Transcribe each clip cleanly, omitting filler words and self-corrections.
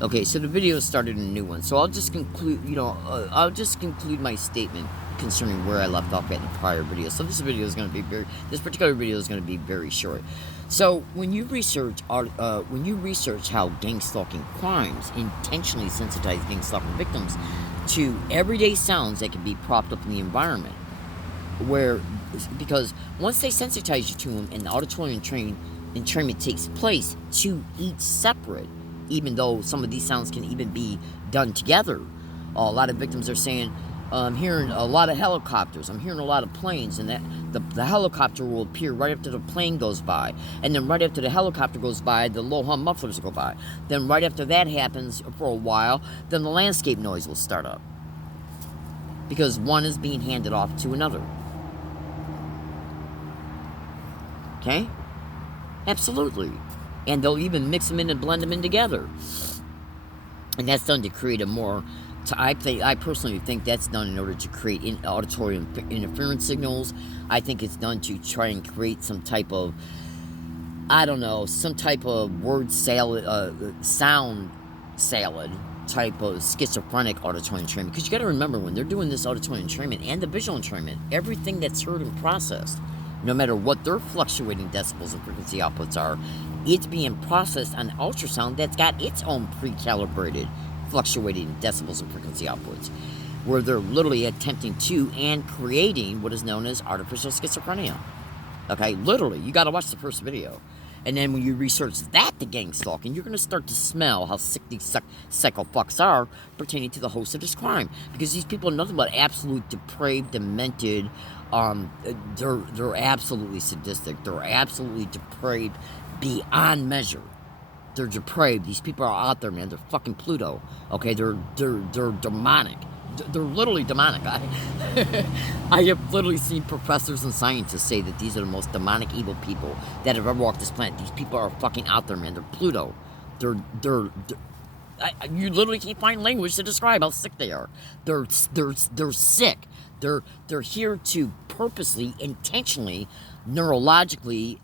Okay, so the video started a new one. So I'll just conclude, I'll just conclude my statement concerning where I left off at the prior video. So this particular video is going to be very short. So when you research how gang stalking crimes intentionally sensitize gang stalking victims to everyday sounds that can be propped up in the environment, because once they sensitize you to them and the auditory entrainment takes place to each separate, even though some of these sounds can even be done together. A lot of victims are saying, I'm hearing a lot of helicopters, I'm hearing a lot of planes, and that the helicopter will appear right after the plane goes by. And then right after the helicopter goes by, the low hum mufflers go by. Then right after that happens for a while, then the landscape noise will start up. Because one is being handed off to another. Okay? Absolutely. And they'll even mix them in and blend them in together. And that's done to create a more... I personally think that's done in order to create auditory interference signals. I think it's done to try and create some type of... I don't know, some type of word salad, sound salad type of schizophrenic auditory entrainment. Because you got to remember, when they're doing this auditory entrainment and the visual entrainment, everything that's heard and processed, no matter what their fluctuating decibels and frequency outputs are, it's being processed on ultrasound that's got its own pre-calibrated fluctuating decibels and frequency outputs, where they're literally attempting to and creating what is known as artificial schizophrenia. Okay, literally, you got to watch the first video. And then when you research that, the gang stalking, you're going to start to smell how sick these psycho fucks are pertaining to the host of this crime. Because these people are nothing but absolute depraved, demented, they're absolutely sadistic. They're absolutely depraved beyond measure. They're depraved. These people are out there, man. They're fucking Pluto. Okay, they're demonic. They're literally demonic. I have literally seen professors and scientists say that these are the most demonic, evil people that have ever walked this planet. These people are fucking out there, man. They're Pluto. You literally can't find language to describe how sick they are. They're sick. They're here to purposely, intentionally, neurologically,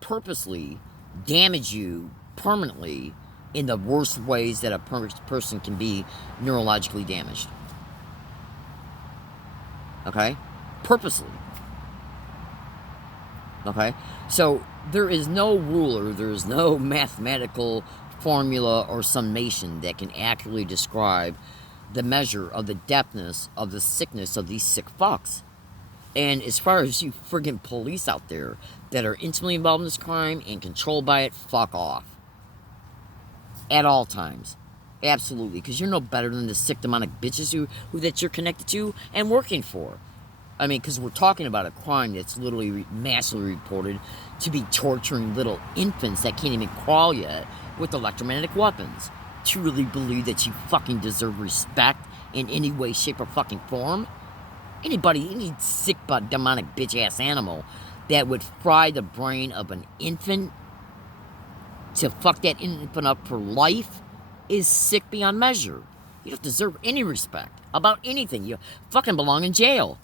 purposely damage you permanently in the worst ways that a person can be neurologically damaged. Okay? Purposely. Okay? So, there is no ruler, there is no mathematical formula or summation that can accurately describe the measure of the depthness of the sickness of these sick fucks. And as far as you friggin' police out there that are intimately involved in this crime and controlled by it, fuck off. At all times. Absolutely. Because you're no better than the sick demonic bitches who that you're connected to and working for. I mean, because we're talking about a crime that's literally massively reported to be torturing little infants that can't even crawl yet with electromagnetic weapons. To really believe that you fucking deserve respect in any way, shape, or fucking form? Any sick but demonic bitch-ass animal that would fry the brain of an infant to fuck that infant up for life is sick beyond measure. You don't deserve any respect about anything. You fucking belong in jail.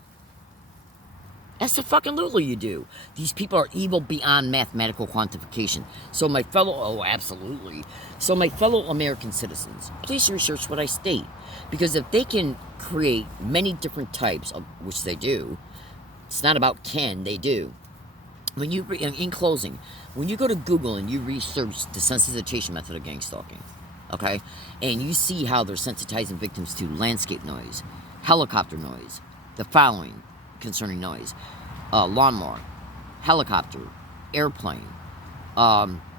That's the fucking lulu you do. These people are evil beyond mathematical quantification. So my fellow American citizens, please research what I state. Because if they can create many different types, of which they do, it's not about can, they do. In closing, when you go to Google and you research the sensitization method of gang stalking, okay, and you see how they're sensitizing victims to landscape noise, helicopter noise, the following concerning noise: lawnmower, helicopter, airplane,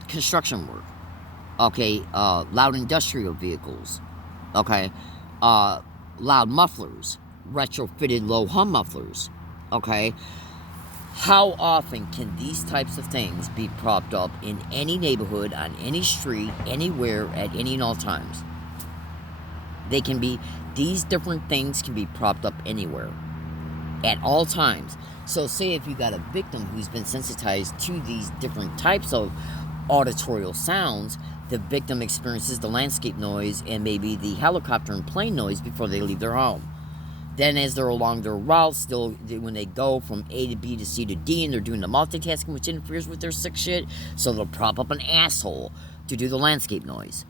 construction work, okay, loud industrial vehicles, okay, loud mufflers, retrofitted low hum mufflers, okay. How often can these types of things be propped up in any neighborhood, on any street, anywhere, at any and all times? These different things can be propped up anywhere, at all times. So say if you got a victim who's been sensitized to these different types of auditorial sounds, the victim experiences the landscape noise and maybe the helicopter and plane noise before they leave their home. Then as they're along their route, still when they go from A to B to C to D, and they're doing the multitasking, which interferes with their sick shit, so they'll prop up an asshole to do the landscape noise,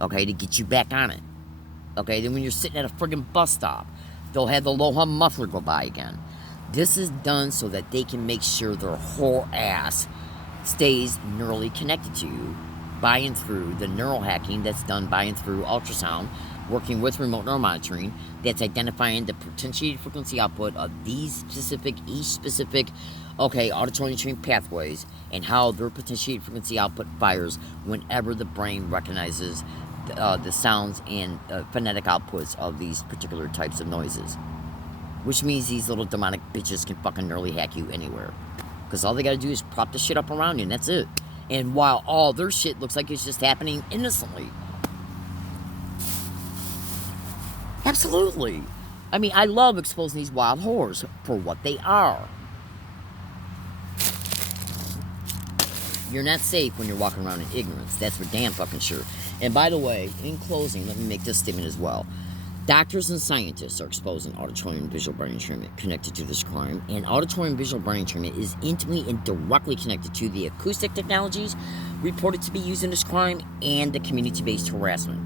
okay, to get you back on it. Okay, then when you're sitting at a friggin' bus stop, they'll have the low hum muffler go by again. This is done so that they can make sure their whole ass stays neurally connected to you by and through the neural hacking that's done by and through ultrasound, working with remote neural monitoring, that's identifying the potentiated frequency output of each specific, auditory trained pathways, and how their potentiated frequency output fires whenever the brain recognizes the sounds and phonetic outputs of these particular types of noises. Which means these little demonic bitches can fucking nearly hack you anywhere. Because all they gotta do is prop the shit up around you, and that's it. And while all their shit looks like it's just happening innocently. Absolutely. I mean, I love exposing these wild horrors for what they are. You're not safe when you're walking around in ignorance. That's for damn fucking sure. And by the way, in closing, let me make this statement as well. Doctors and scientists are exposing auditory and visual brain entrainment connected to this crime, and auditory and visual brain entrainment is intimately and directly connected to the acoustic technologies reported to be used in this crime and the community-based harassment.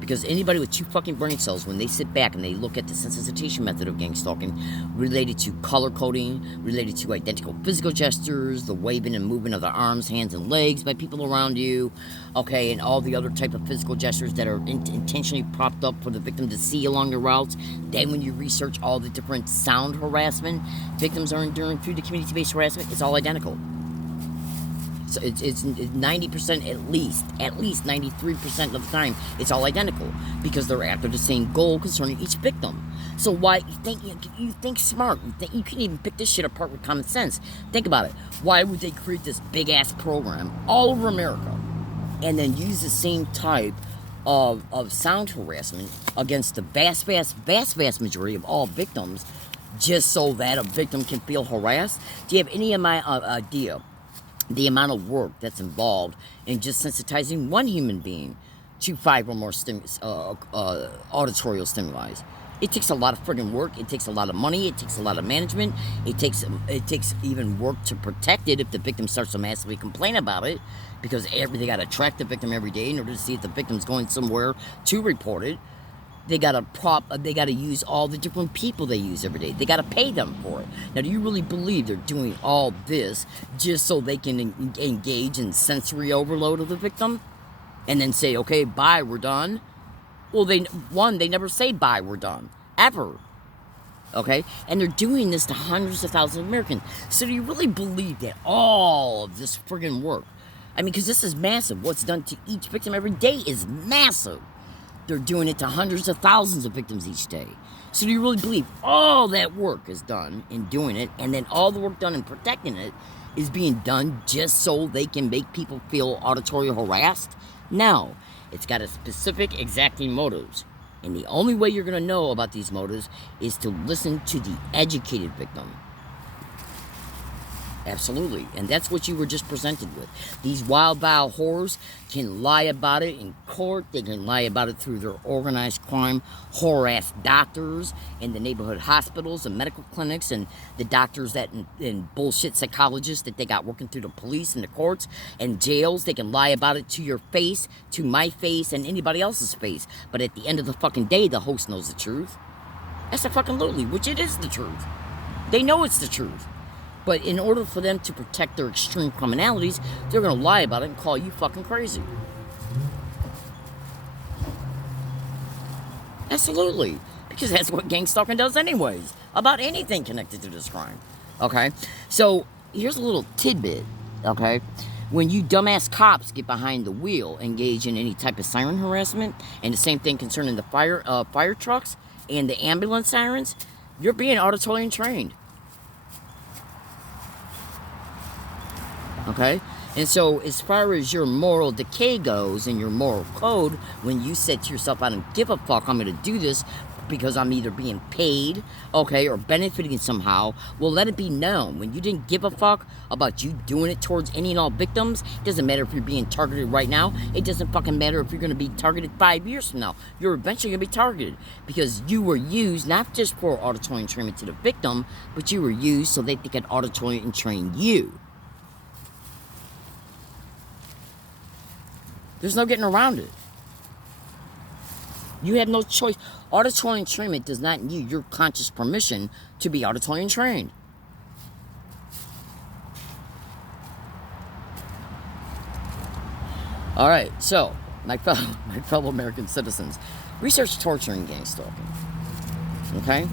Because anybody with 2 fucking brain cells, when they sit back and they look at the sensitization method of gang stalking related to color coding, related to identical physical gestures, the waving and movement of the arms, hands, and legs by people around you, and all the other type of physical gestures that are intentionally propped up for the victim to see along the routes, then when you research all the different sound harassment victims are enduring through the community-based harassment, it's all identical. So it's 90% at least 93% of the time, it's all identical because they're after the same goal concerning each victim. So why you think smart? You can even pick this shit apart with common sense. Think about it. Why would they create this big ass program all over America and then use the same type of sound harassment against the vast majority of all victims, just so that a victim can feel harassed? Do you have any idea the amount of work that's involved in just sensitizing one human being to 5 or more auditorial stimuli? It takes a lot of friggin' work. It takes a lot of money. It takes a lot of management. It takes even work to protect it if the victim starts to massively complain about it, because they got to track the victim every day in order to see if the victim's going somewhere to report it. They got to use all the different people they use every day. They got to pay them for it. Now, do you really believe they're doing all this just so they can engage in sensory overload of the victim and then say, okay, bye, we're done? Well, they never say bye, we're done, ever. Okay? And they're doing this to hundreds of thousands of Americans. So do you really believe that all of this friggin' work, I mean, because this is massive. What's done to each victim every day is massive. They're doing it to hundreds of thousands of victims each day. So do you really believe all that work is done in doing it, and then all the work done in protecting it is being done just so they can make people feel auditory harassed? No. It's got a specific exacting motives. And the only way you're going to know about these motives is to listen to the educated victim. Absolutely. And that's what you were just presented with. These wild, vile whores can lie about it in court. They can lie about it through their organized crime, whore-ass doctors in the neighborhood hospitals and medical clinics, and the doctors and bullshit psychologists that they got working through the police and the courts and jails. They can lie about it to your face, to my face, and anybody else's face. But at the end of the fucking day, the host knows the truth. That's absolutely, which it is the truth. They know it's the truth. But in order for them to protect their extreme criminalities, they're going to lie about it and call you fucking crazy. Absolutely. Because that's what gang stalking does anyways. About anything connected to this crime. Okay? So, here's a little tidbit. Okay? When you dumbass cops get behind the wheel, engage in any type of siren harassment, and the same thing concerning the fire trucks and the ambulance sirens, you're being auditorily trained. Okay? And so, as far as your moral decay goes and your moral code, when you said to yourself, I don't give a fuck, I'm going to do this, because I'm either being paid, okay, or benefiting somehow, well, let it be known. When you didn't give a fuck about you doing it towards any and all victims, it doesn't matter if you're being targeted right now. It doesn't fucking matter if you're going to be targeted 5 years from now. You're eventually going to be targeted because you were used not just for auditory entrainment to the victim, but you were used so that they could auditory entrain you. There's no getting around it. You have no choice. Auditory entrainment does not need your conscious permission to be auditory trained. All right, so my fellow American citizens, research torture and gang stalking. Okay,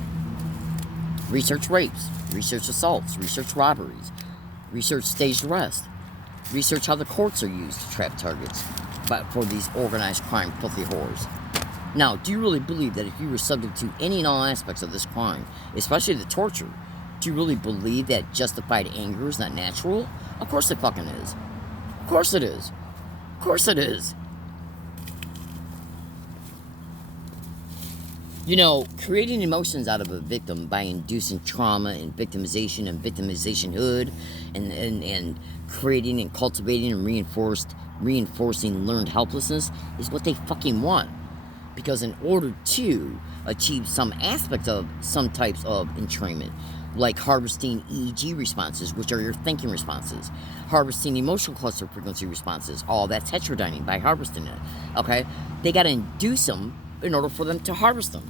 research rapes, research assaults, research robberies, research staged arrest, research how the courts are used to trap targets, but for these organized crime filthy whores. Now, do you really believe that if you were subject to any and all aspects of this crime, especially the torture, do you really believe that justified anger is not natural? Of course it fucking is. Of course it is. Of course it is. You know, creating emotions out of a victim by inducing trauma and victimizationhood and creating and cultivating and reinforcing learned helplessness is what they fucking want. Because in order to achieve some aspects of some types of entrainment, like harvesting EEG responses, which are your thinking responses, harvesting emotional cluster frequency responses, all that's heterodyning by harvesting it, okay? They got to induce them in order for them to harvest them,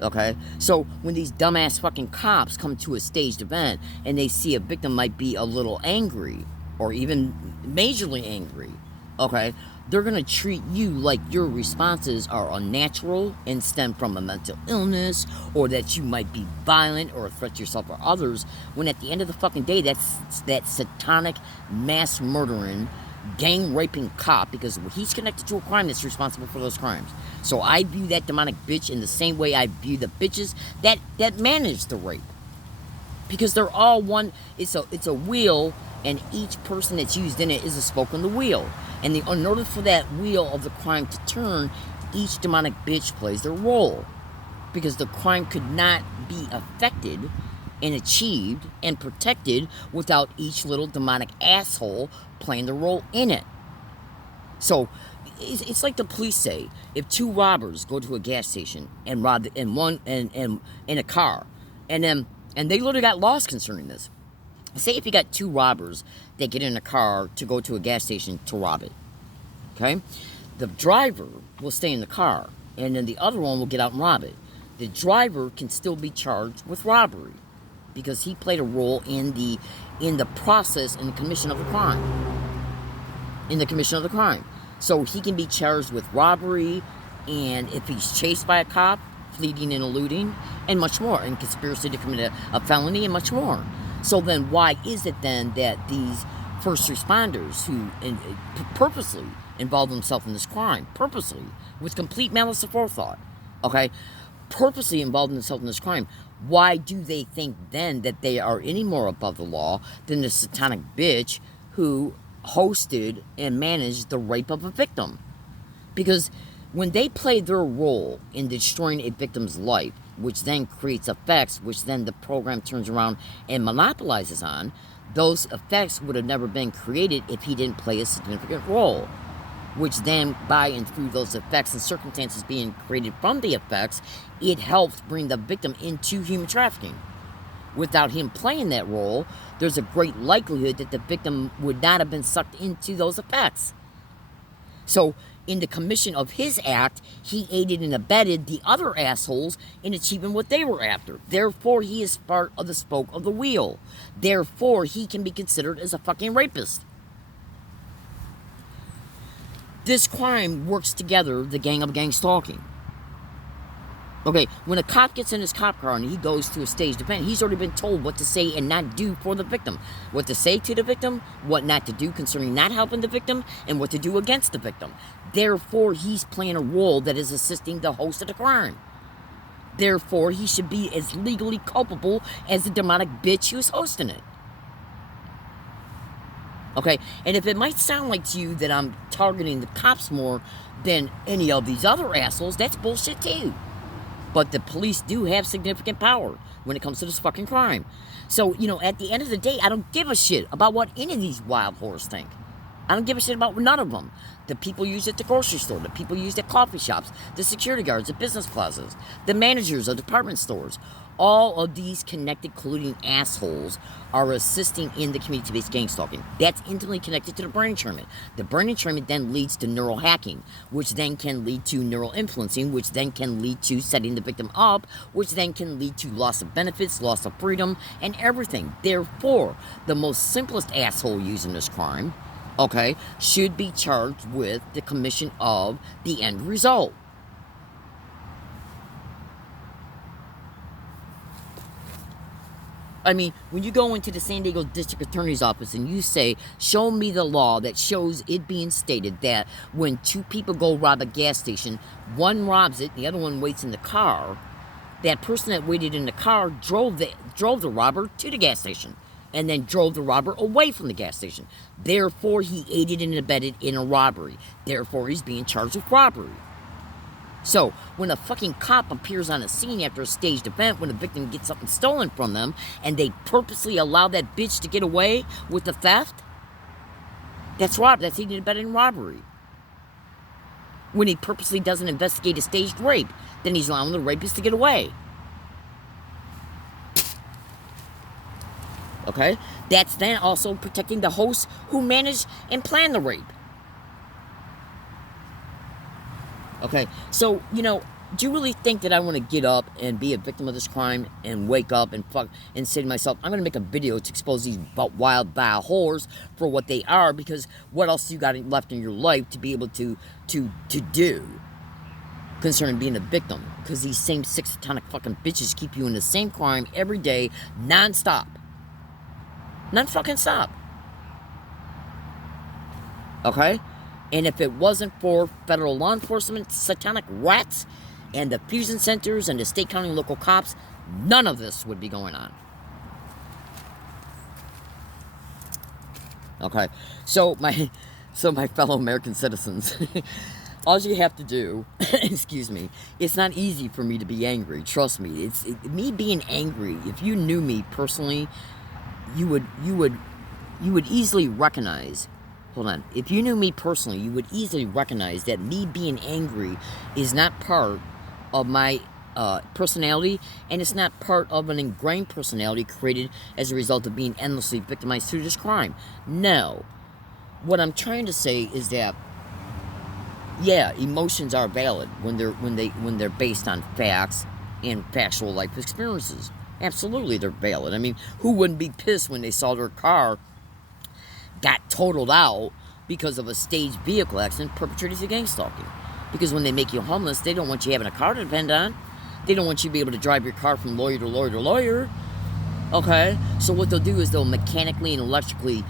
okay? So when these dumbass fucking cops come to a staged event and they see a victim might be a little angry or even majorly angry, okay, they're going to treat you like your responses are unnatural and stem from a mental illness, or that you might be violent or a threat to yourself or others, when at the end of the fucking day, that's that satanic, mass murdering, gang raping cop, because he's connected to a crime that's responsible for those crimes. So I view that demonic bitch in the same way I view the bitches that manage the rape. Because they're all one, it's a wheel, and each person that's used in it is a spoke on the wheel. And in order for that wheel of the crime to turn, each demonic bitch plays their role. Because the crime could not be affected and achieved and protected without each little demonic asshole playing the role in it. So it's like the police say, if two robbers go to a gas station and rob in a car, and they literally got lost concerning this. Say if you got two robbers that get in a car to go to a gas station to rob it, okay? The driver will stay in the car, and then the other one will get out and rob it. The driver can still be charged with robbery because he played a role in the process and the commission of the crime. In the commission of the crime. So he can be charged with robbery, and if he's chased by a cop, fleeing and eluding, and much more, and conspiracy to commit a felony, and much more. So then why is it then that these first responders who purposely involve themselves in this crime, purposely, with complete malice of forethought, okay, purposely involved themselves in this crime, why do they think then that they are any more above the law than the satanic bitch who hosted and managed the rape of a victim? Because when they play their role in destroying a victim's life, which then creates effects, which then the program turns around and monopolizes on, those effects would have never been created if he didn't play a significant role. Which then, by and through those effects and circumstances being created from the effects, it helps bring the victim into human trafficking. Without him playing that role, there's a great likelihood that the victim would not have been sucked into those effects. So, in the commission of his act, he aided and abetted the other assholes in achieving what they were after. Therefore, he is part of the spoke of the wheel. Therefore, he can be considered as a fucking rapist. This crime works together, the gang of gang stalking. Okay, when a cop gets in his cop car and he goes to a staged event, he's already been told what to say and not do for the victim. What to say to the victim, what not to do concerning not helping the victim, and what to do against the victim. Therefore, he's playing a role that is assisting the host of the crime. Therefore, he should be as legally culpable as the demonic bitch who's hosting it. Okay, and if it might sound like to you that I'm targeting the cops more than any of these other assholes, that's bullshit too. But the police do have significant power when it comes to this fucking crime. So, at the end of the day, I don't give a shit about what any of these wild whores think. I don't give a shit about none of them. The people used at the grocery store, the people used at coffee shops, the security guards at business plazas, the managers of department stores. All of these connected, colluding assholes are assisting in the community-based gang stalking. That's intimately connected to the brain entrainment. The brain entrainment then leads to neural hacking, which then can lead to neural influencing, which then can lead to setting the victim up, which then can lead to loss of benefits, loss of freedom, and everything. Therefore, the most simplest asshole using this crime, should be charged with the commission of the end result. I mean, when you go into the San Diego District Attorney's Office and you say, show me the law that shows it being stated that when two people go rob a gas station, one robs it, the other one waits in the car, that person that waited in the car drove the robber to the gas station and then drove the robber away from the gas station. Therefore, he aided and abetted in a robbery. Therefore, he's being charged with robbery. So, when a fucking cop appears on a scene after a staged event, when a victim gets something stolen from them, and they purposely allow that bitch to get away with the theft, that's aiding and abetting robbery. When he purposely doesn't investigate a staged rape, then he's allowing the rapist to get away. That's then also protecting the hosts who managed and planned the rape. So, do you really think that I want to get up and be a victim of this crime and wake up and say to myself, I'm going to make a video to expose these wild, vile whores for what they are, because what else you got left in your life to be able to do concerning being a victim? Because these same six satanic fucking bitches keep you in the same crime every day, non-stop. Non-fucking-stop. And if it wasn't for federal law enforcement, satanic rats, and the fusion centers and the state, county, and local cops, none of this would be going on. So my fellow American citizens, all you have to do, excuse me, it's not easy for me to be angry. Trust me, me being angry. If you knew me personally, you would easily recognize. If you knew me personally, you would easily recognize that me being angry is not part of my personality, and it's not part of an ingrained personality created as a result of being endlessly victimized through this crime. No. What I'm trying to say is that, yeah, emotions are valid when they're based on facts and factual life experiences. Absolutely, they're valid. I mean, who wouldn't be pissed when they saw their car got totaled out because of a staged vehicle accident perpetrated through gang stalking? Because when they make you homeless, they don't want you having a car to depend on. They don't want you to be able to drive your car from lawyer to lawyer to lawyer. So what they'll do is they'll mechanically and electrically,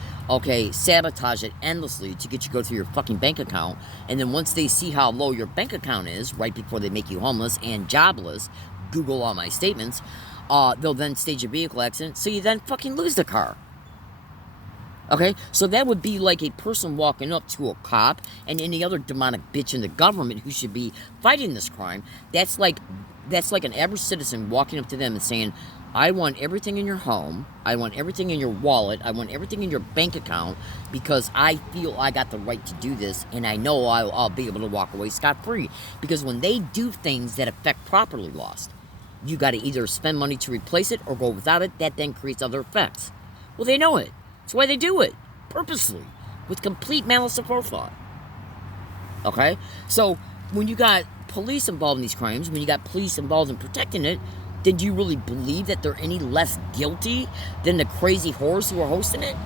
sabotage it endlessly to get you to go through your fucking bank account. And then once they see how low your bank account is, right before they make you homeless and jobless, Google all my statements, they'll then stage a vehicle accident, so you then fucking lose the car. So that would be like a person walking up to a cop and any other demonic bitch in the government who should be fighting this crime. That's like an average citizen walking up to them and saying, I want everything in your home, I want everything in your wallet, I want everything in your bank account, because I feel I got the right to do this, and I know I'll be able to walk away scot-free. Because when they do things that affect property loss, you got to either spend money to replace it or go without it. That then creates other effects. Well, they know it. That's why they do it, purposely, with complete malice of forethought. So when you got police involved in these crimes, when you got police involved in protecting it, then do you really believe that they're any less guilty than the crazy whores who are hosting it?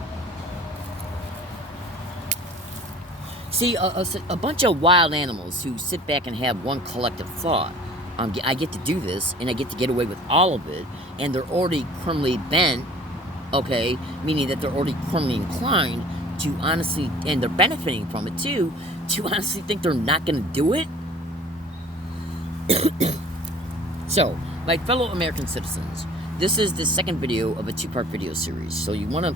See, a bunch of wild animals who sit back and have one collective thought. I get to do this, and I get to get away with all of it, and they're already criminally bent, meaning that they're already criminally inclined to honestly, and they're benefiting from it too, to honestly think they're not going to do it? So, my fellow American citizens, this is the second video of a two-part video series. So you want to,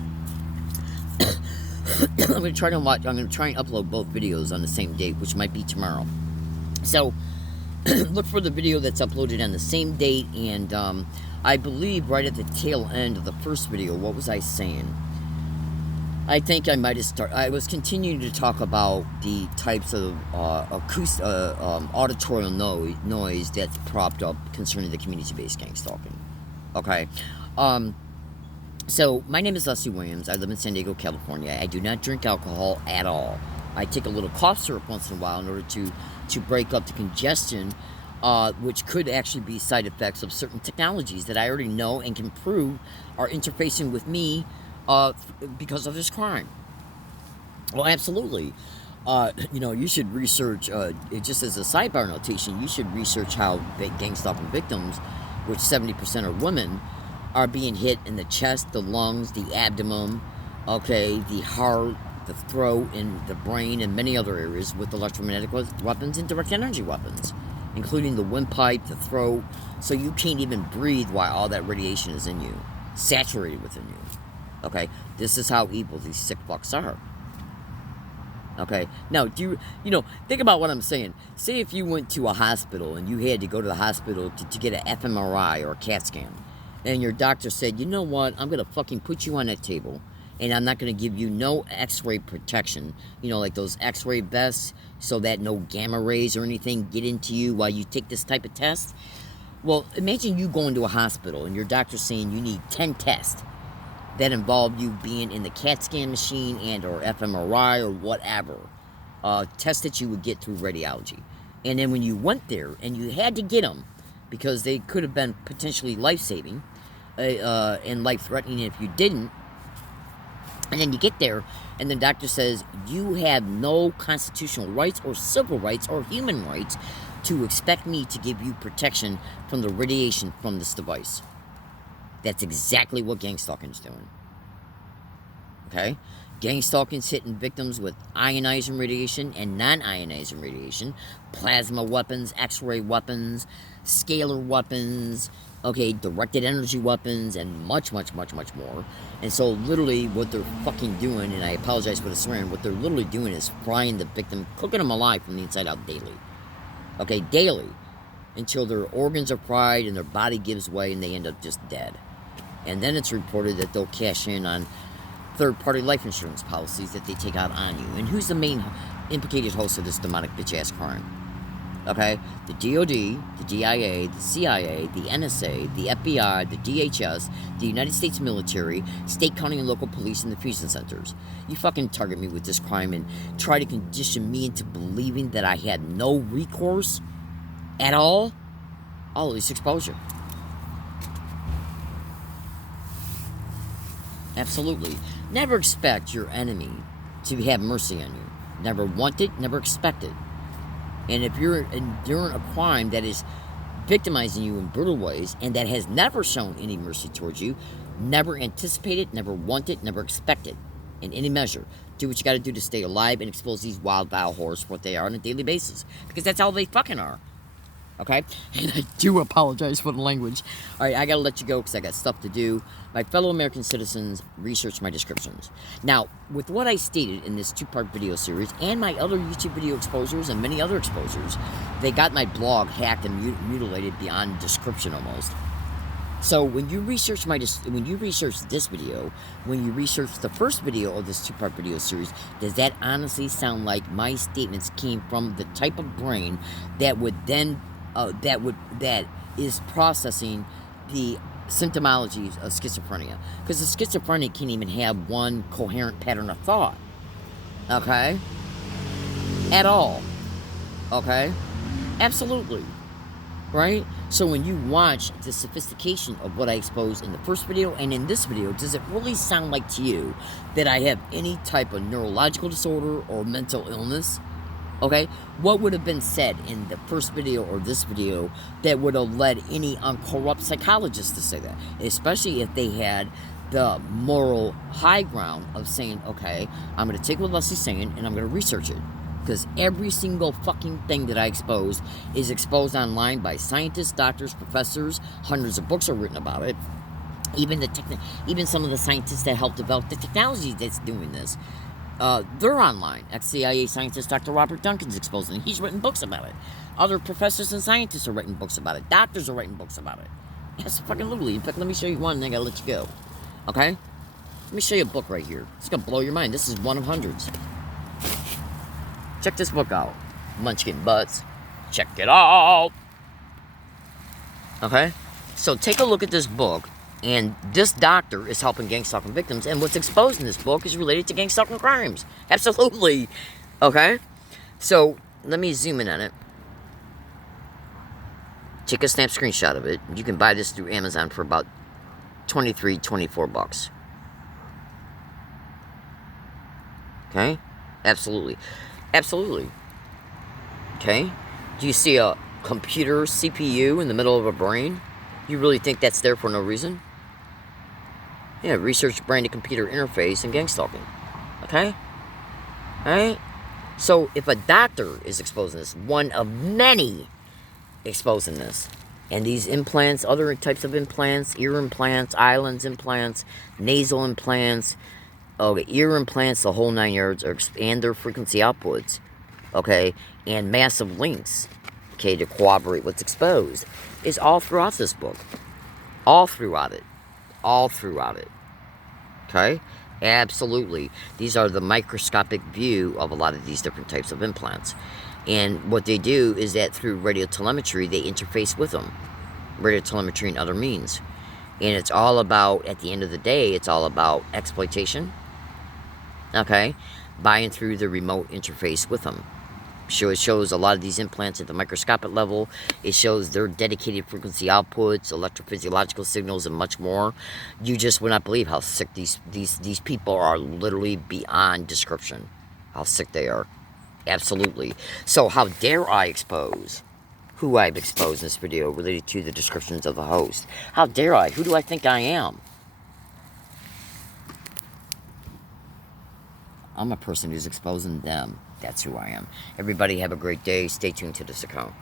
I'm going to try and upload both videos on the same date, which might be tomorrow. So, look for the video that's uploaded on the same date, and I believe right at the tail end of the first video, what was I saying? I think I might have started. I was continuing to talk about the types of auditorial noise that's propped up concerning the community-based gang stalking. Okay, so my name is Leslie Williams. I live in San Diego, California. I do not drink alcohol at all. I take a little cough syrup once in a while in order to break up the congestion, which could actually be side effects of certain technologies that I already know and can prove are interfacing with me because of this crime. Well, absolutely. You should research, just as a sidebar notation, you should research how gang stalking victims, which 70% are women, are being hit in the chest, the lungs, the abdomen, okay, the heart, the throat, and the brain, and many other areas with electromagnetic weapons and direct energy weapons, including the windpipe, the throat, so you can't even breathe while all that radiation is in you, saturated within you. Okay, this is how evil these sick fucks are. Okay, now, think about what I'm saying. Say if you went to a hospital and you had to go to the hospital to get an fMRI or a CAT scan, and your doctor said, you know what, I'm going to fucking put you on that table, and I'm not going to give you no x-ray protection, like those x-ray vests, so that no gamma rays or anything get into you while you take this type of test. Well, imagine you going to a hospital and your doctor's saying you need 10 tests that involve you being in the CAT scan machine and or fMRI or whatever, test that you would get through radiology. And then when you went there and you had to get them because they could have been potentially life-saving and life-threatening if you didn't, and then you get there and the doctor says you have no constitutional rights or civil rights or human rights to expect me to give you protection from the radiation from this device. That's exactly what gang stalking is doing. Okay? Gang stalking is hitting victims with ionizing radiation and non-ionizing radiation, plasma weapons, x-ray weapons, scalar weapons, okay, directed energy weapons, and much, much, much, much more. And so literally what they're fucking doing, and I apologize for the swearing, what they're literally doing is frying the victim, cooking them alive from the inside out daily. Okay, daily. Until their organs are fried and their body gives way and they end up just dead. And then it's reported that they'll cash in on third-party life insurance policies that they take out on you. And who's the main implicated host of this demonic bitch-ass crime? Okay? The DOD, the DIA, the CIA, the NSA, the FBI, the DHS, the United States military, state, county, and local police, and the fusion centers. You fucking target me with this crime and try to condition me into believing that I had no recourse at all? I'll at least expose you. Absolutely. Never expect your enemy to have mercy on you. Never want it, never expect it. And if you're enduring a crime that is victimizing you in brutal ways and that has never shown any mercy towards you, never anticipate it, never want it, never expect it in any measure. Do what you got to do to stay alive and expose these wild, vile horrors for what they are on a daily basis. Because that's all they fucking are. Okay? And I do apologize for the language. All right, I got to let you go because I got stuff to do. My fellow American citizens, research my descriptions. Now, with what I stated in this two-part video series and my other YouTube video exposures and many other exposures, they got my blog hacked and mutilated beyond description almost. So when you research this video, when you research the first video of this two-part video series, does that honestly sound like my statements came from the type of brain that would then that is processing the symptomologies of schizophrenia? Because the schizophrenic can't even have one coherent pattern of thought. Okay? At all. Okay? Absolutely. Right? So when you watch the sophistication of what I exposed in the first video and in this video, does it really sound like to you that I have any type of neurological disorder or mental illness? Okay? What would have been said in the first video or this video that would have led any uncorrupt psychologist to say that? Especially if they had the moral high ground of saying, okay, I'm going to take what Leslie's saying and I'm going to research it. Because every single fucking thing that I exposed is exposed online by scientists, doctors, professors. Hundreds of books are written about it. Even some of the scientists that helped develop the technology that's doing this. they're online. Ex-CIA scientist Dr. Robert Duncan's exposing it. He's written books about it. Other professors and scientists are writing books about it. Doctors are writing books about it. Yes, fucking literally. In fact, let me show you one, and then I gotta let you go. Okay? Let me show you a book right here. It's gonna blow your mind. This is one of hundreds. Check this book out. Munchkin Butts. Check it out. Okay? So take a look at this book. And this doctor is helping gang stalking victims. And what's exposed in this book is related to gang stalking crimes. Absolutely. Okay? So, let me zoom in on it. Take a snap screenshot of it. You can buy this through Amazon for about $23, $24. Okay? Absolutely. Absolutely. Okay? Do you see a computer CPU in the middle of a brain? You really think that's there for no reason? Yeah, research branded computer interface and gang stalking. Okay? Alright? So, if a doctor is exposing this, one of many exposing this, and these implants, other types of implants, ear implants, islands implants, nasal implants, ear implants, the whole 9 yards, or expand their frequency outputs, okay, and massive links, okay, to corroborate what's exposed, is all throughout this book. All throughout it. All throughout it. Okay? Absolutely. These are the microscopic view of a lot of these different types of implants. And what they do is that through radiotelemetry, they interface with them. Radiotelemetry and other means. And it's all about, at the end of the day, it's all about exploitation. Okay? Buying through the remote interface with them. So it shows a lot of these implants at the microscopic level. It shows their dedicated frequency outputs, electrophysiological signals, and much more. You just would not believe how sick these people are, literally beyond description. How sick they are. Absolutely. So how dare I expose who I've exposed in this video related to the descriptions of the host? How dare I? Who do I think I am? I'm a person who's exposing them. That's who I am. Everybody have a great day. Stay tuned to this account.